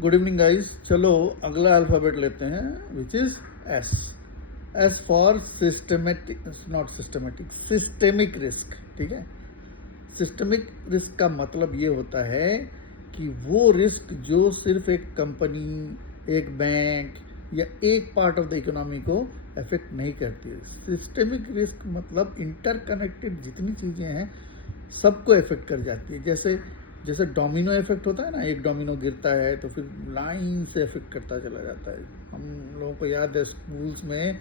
Good evening guys. चलो अगला alphabet लेते हैं which is S. S for systematic, not systematic, systemic risk. ठीक है, सिस्टमिक रिस्क का मतलब ये होता है कि वो रिस्क जो सिर्फ एक कंपनी, एक बैंक या एक पार्ट ऑफ द इकोनॉमी को अफेक्ट नहीं करती है। सिस्टमिक रिस्क मतलब इंटरकनेक्टेड जितनी चीज़ें हैं सबको अफेक्ट कर जाती है। जैसे जैसे डोमिनो इफेक्ट होता है ना, एक डोमिनो गिरता है तो फिर लाइन से इफेक्ट करता चला जाता है। हम लोगों को याद है स्कूल्स में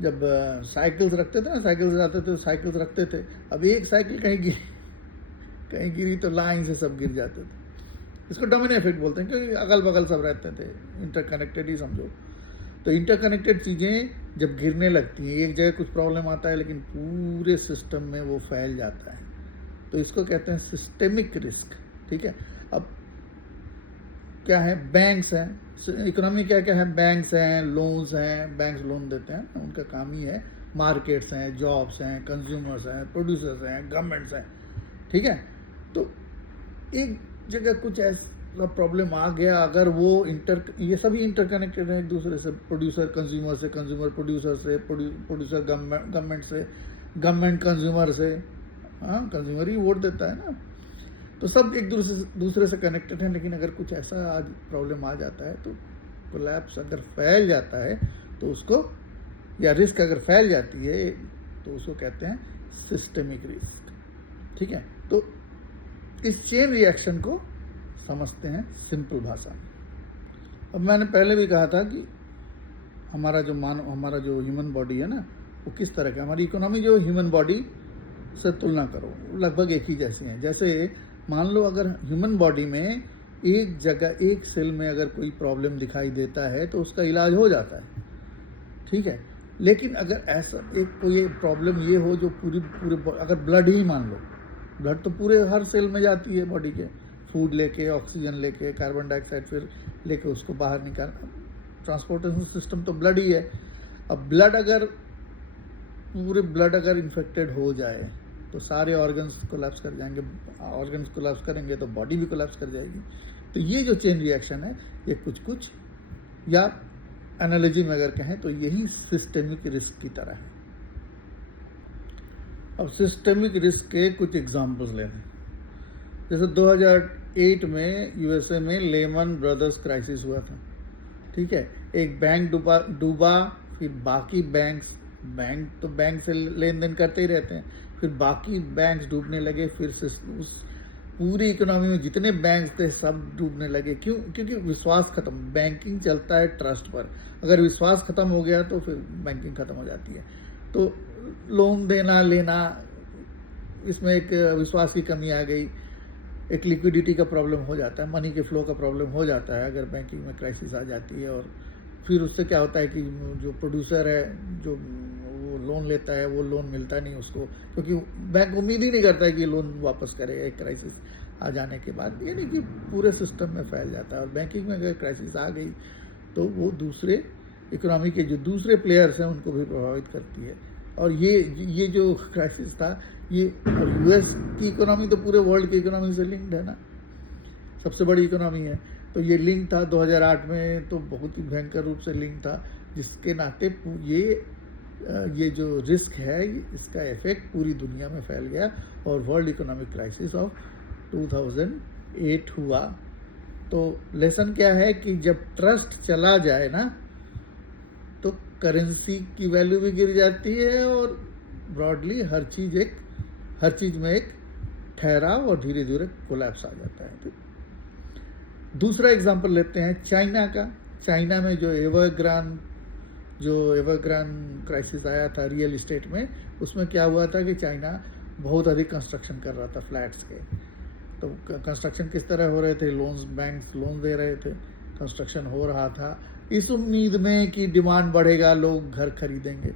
जब साइकिल्स रखते थे ना, साइकिल्स आते थे, साइकिल्स रखते थे, अब एक साइकिल कहीं गिरी तो लाइन से सब गिर जाते थे। इसको डोमिनो इफेक्ट बोलते हैं क्योंकि अगल बगल सब रहते थे, इंटरकनेक्टेड ही समझो। तो इंटरकनेक्टेड चीज़ें जब गिरने लगती हैं, एक जगह कुछ प्रॉब्लम आता है लेकिन पूरे सिस्टम में वो फैल जाता है, तो इसको कहते हैं सिस्टेमिक रिस्क। ठीक है, अब क्या है, बैंक्स हैं, इकोनॉमी क्या क्या है, बैंक्स हैं, लोन्स हैं, बैंक्स लोन देते हैं, उनका काम ही है। मार्केट्स हैं, जॉब्स हैं, कंज्यूमर्स हैं, प्रोड्यूसर्स हैं, गवर्नमेंट्स हैं। ठीक है, तो एक जगह कुछ ऐसा प्रॉब्लम आ गया, अगर वो ये सभी इंटरकनेक्टेड हैं एक दूसरे से, प्रोड्यूसर कंज्यूमर से, कंज्यूमर प्रोड्यूसर से, प्रोड्यूसर गवर्नमेंट से, गवर्नमेंट कंज्यूमर से, हाँ कंज्यूमर ही वोट देता है ना, तो सब एक दूसरे से कनेक्टेड हैं। लेकिन अगर कुछ ऐसा आज प्रॉब्लम आ जाता है तो कोलैप्स अगर फैल जाता है तो उसको, या रिस्क अगर फैल जाती है तो उसको कहते हैं सिस्टेमिक रिस्क। ठीक है, तो इस चेन रिएक्शन को समझते हैं सिंपल भाषा में। अब मैंने पहले भी कहा था कि हमारा जो ह्यूमन बॉडी है ना, वो किस तरह का, हमारी इकोनॉमी जो ह्यूमन बॉडी से तुलना करो लगभग एक ही जैसी हैं। जैसे मान लो अगर ह्यूमन बॉडी में एक जगह, एक सेल में अगर कोई प्रॉब्लम दिखाई देता है तो उसका इलाज हो जाता है। ठीक है, लेकिन अगर ऐसा एक कोई प्रॉब्लम ये हो जो पूरे अगर ब्लड ही मान लो, ब्लड तो पूरे हर सेल में जाती है बॉडी के, फूड लेके, ऑक्सीजन लेके, कार्बन डाइऑक्साइड फिर लेके उसको बाहर निकाल, ट्रांसपोर्टेशन सिस्टम तो ब्लड ही है। अब पूरे ब्लड अगर इन्फेक्टेड हो जाए तो सारे ऑर्गन्स कोलैप्स कर जाएंगे, ऑर्गन्स कोलैप्स करेंगे तो बॉडी भी कोलैप्स कर जाएगी। तो ये जो चेन रिएक्शन है, ये कुछ या एनालॉजी में अगर कहें तो यही सिस्टेमिक रिस्क की तरह है। अब सिस्टेमिक रिस्क के कुछ एग्जांपल्स लेने, जैसे 2008 में यूएसए में लेमन ब्रदर्स क्राइसिस हुआ था। ठीक है, एक बैंक डूबा, फिर बाकी बैंक तो बैंक से लेन देन करते ही रहते हैं, फिर बाकी बैंक डूबने लगे, फिर से उस पूरी इकोनॉमी में जितने बैंक थे सब डूबने लगे। क्यों? क्योंकि विश्वास खत्म, बैंकिंग चलता है ट्रस्ट पर, अगर विश्वास खत्म हो गया तो फिर बैंकिंग खत्म हो जाती है। तो लोन देना लेना, इसमें एक विश्वास की कमी आ गई, एक लिक्विडिटी का प्रॉब्लम हो जाता है, मनी के फ्लो का प्रॉब्लम हो जाता है अगर बैंकिंग में क्राइसिस आ जाती है। और फिर उससे क्या होता है कि जो प्रोड्यूसर है, जो वो लोन लेता है, वो लोन मिलता नहीं उसको, क्योंकि बैंक उम्मीद ही नहीं करता है कि लोन वापस करेगा एक क्राइसिस आ जाने के बाद, यानी कि पूरे सिस्टम में फैल जाता है। और बैंकिंग में अगर क्राइसिस आ गई तो वो दूसरे इकोनॉमी के जो दूसरे प्लेयर्स हैं उनको भी प्रभावित करती है। और ये जो क्राइसिस था, ये यूएस की इकोनॉमी तो पूरे वर्ल्ड की इकोनॉमी से लिंक्ड है ना, सबसे बड़ी इकोनॉमी है, तो ये लिंक था 2008 में, तो बहुत ही भयंकर रूप से लिंक था, जिसके नाते ये जो रिस्क है इसका इफेक्ट पूरी दुनिया में फैल गया और वर्ल्ड इकोनॉमिक क्राइसिस ऑफ 2008 हुआ। तो लेसन क्या है कि जब ट्रस्ट चला जाए ना तो करेंसी की वैल्यू भी गिर जाती है और ब्रॉडली हर चीज़ में एक ठहराव और धीरे धीरे कोलैप्स आ जाता है। तो दूसरा एग्जांपल लेते हैं चाइना का। चाइना में जो एवरग्रांड क्राइसिस आया था रियल इस्टेट में, उसमें क्या हुआ था कि चाइना बहुत अधिक कंस्ट्रक्शन कर रहा था फ्लैट्स के। तो कंस्ट्रक्शन किस तरह हो रहे थे, बैंक्स लोन दे रहे थे, कंस्ट्रक्शन हो रहा था इस उम्मीद में कि डिमांड बढ़ेगा, लोग घर खरीदेंगे।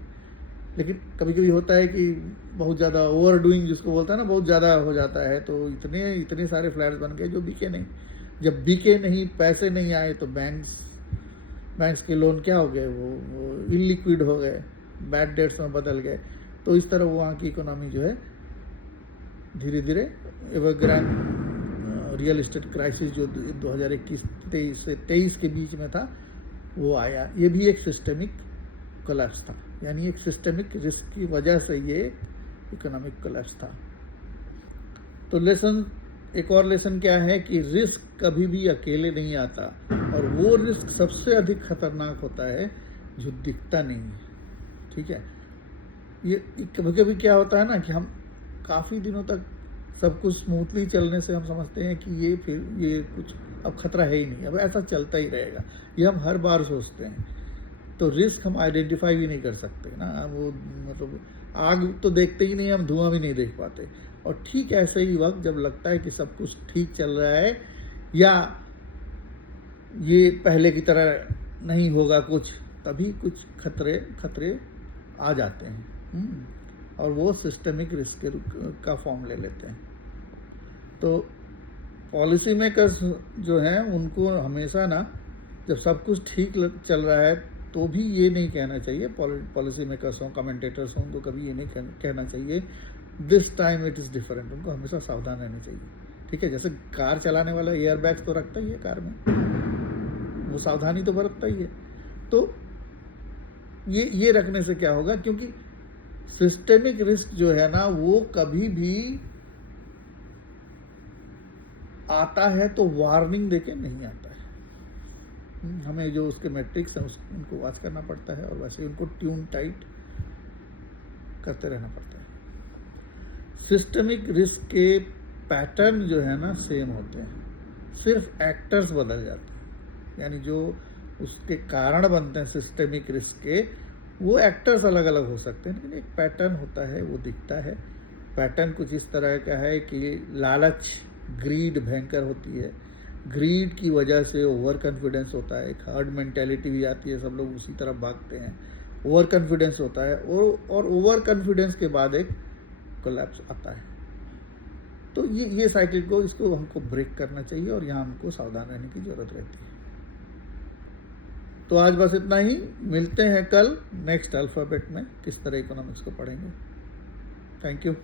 लेकिन कभी कभी होता है कि बहुत ज़्यादा ओवर डूइंग जिसको बोलता है ना, बहुत ज़्यादा हो जाता है, तो इतने सारे फ्लैट्स बन गए जो बिके नहीं। जब बिके नहीं, पैसे नहीं आए, तो बैंक्स के लोन क्या हो गए, वो इलिक्विड हो गए, बैड डेट्स में बदल गए। तो इस तरह वहाँ की इकोनॉमी जो है धीरे धीरे एवरग्रांड रियल इस्टेट क्राइसिस जो 2021 से 23 के बीच में था वो आया, ये भी एक सिस्टेमिक कोलैप्स था, यानी एक सिस्टेमिक रिस्क की वजह से ये इकोनॉमिक कोलैप्स था। तो लेसन, एक और लेसन क्या है कि रिस्क कभी भी अकेले नहीं आता, और वो रिस्क सबसे अधिक खतरनाक होता है जो दिखता नहीं है, ठीक है। ये कभी कभी क्या होता है ना कि हम काफ़ी दिनों तक सब कुछ स्मूथली चलने से हम समझते हैं कि ये कुछ अब खतरा है ही नहीं, अब ऐसा चलता ही रहेगा, ये हम हर बार सोचते हैं। तो रिस्क हम आइडेंटिफाई भी नहीं कर सकते ना, वो मतलब आग तो देखते ही नहीं, हम धुआं भी नहीं देख पाते। और ठीक ऐसे ही वक्त जब लगता है कि सब कुछ ठीक चल रहा है या ये पहले की तरह नहीं होगा कुछ, तभी कुछ खतरे आ जाते हैं, और वो सिस्टेमिक रिस्क का फॉर्म ले लेते हैं। तो पॉलिसी मेकर्स जो हैं उनको हमेशा ना, जब सब कुछ ठीक चल रहा है तो भी ये नहीं कहना चाहिए, पॉलिसी मेकर्स हों, कमेंटेटर्स हों, उनको कभी ये नहीं कहना चाहिए this time it is different. उनको हमेशा सावधान रहना चाहिए, ठीक है। जैसे कार चलाने वाला एयर बैग्स तो रखता ही है कार में, वो सावधानी तो बरतता ही है। तो ये रखने से क्या होगा, क्योंकि सिस्टेमिक रिस्क जो है ना वो कभी भी आता है तो वार्निंग देके नहीं आता है। हमें जो उसके मैट्रिक्स हैं उनको वॉच करना पड़ता है, और वैसे उनको ट्यून टाइट करते रहना पड़ता है। सिस्टेमिक रिस्क के पैटर्न जो है ना सेम होते हैं, सिर्फ एक्टर्स बदल जाते हैं, यानी जो उसके कारण बनते हैं सिस्टेमिक रिस्क के, वो एक्टर्स अलग अलग हो सकते हैं, लेकिन एक पैटर्न होता है, वो दिखता है। पैटर्न कुछ इस तरह का है कि लालच, ग्रीड भयंकर होती है, ग्रीड की वजह से ओवर कॉन्फिडेंस होता है, एक हर्ड मेंटेलिटी भी आती है, सब लोग उसी तरफ भागते हैं, ओवर कॉन्फिडेंस होता है, और ओवर कॉन्फिडेंस के बाद एक कोलैप्स आता है। तो ये साइकिल को, इसको हमको ब्रेक करना चाहिए, और यहाँ हमको सावधान रहने की ज़रूरत रहती है। तो आज बस इतना ही, मिलते हैं कल नेक्स्ट अल्फ़ाबेट में, किस तरह इकोनॉमिक्स को पढ़ेंगे। Thank you.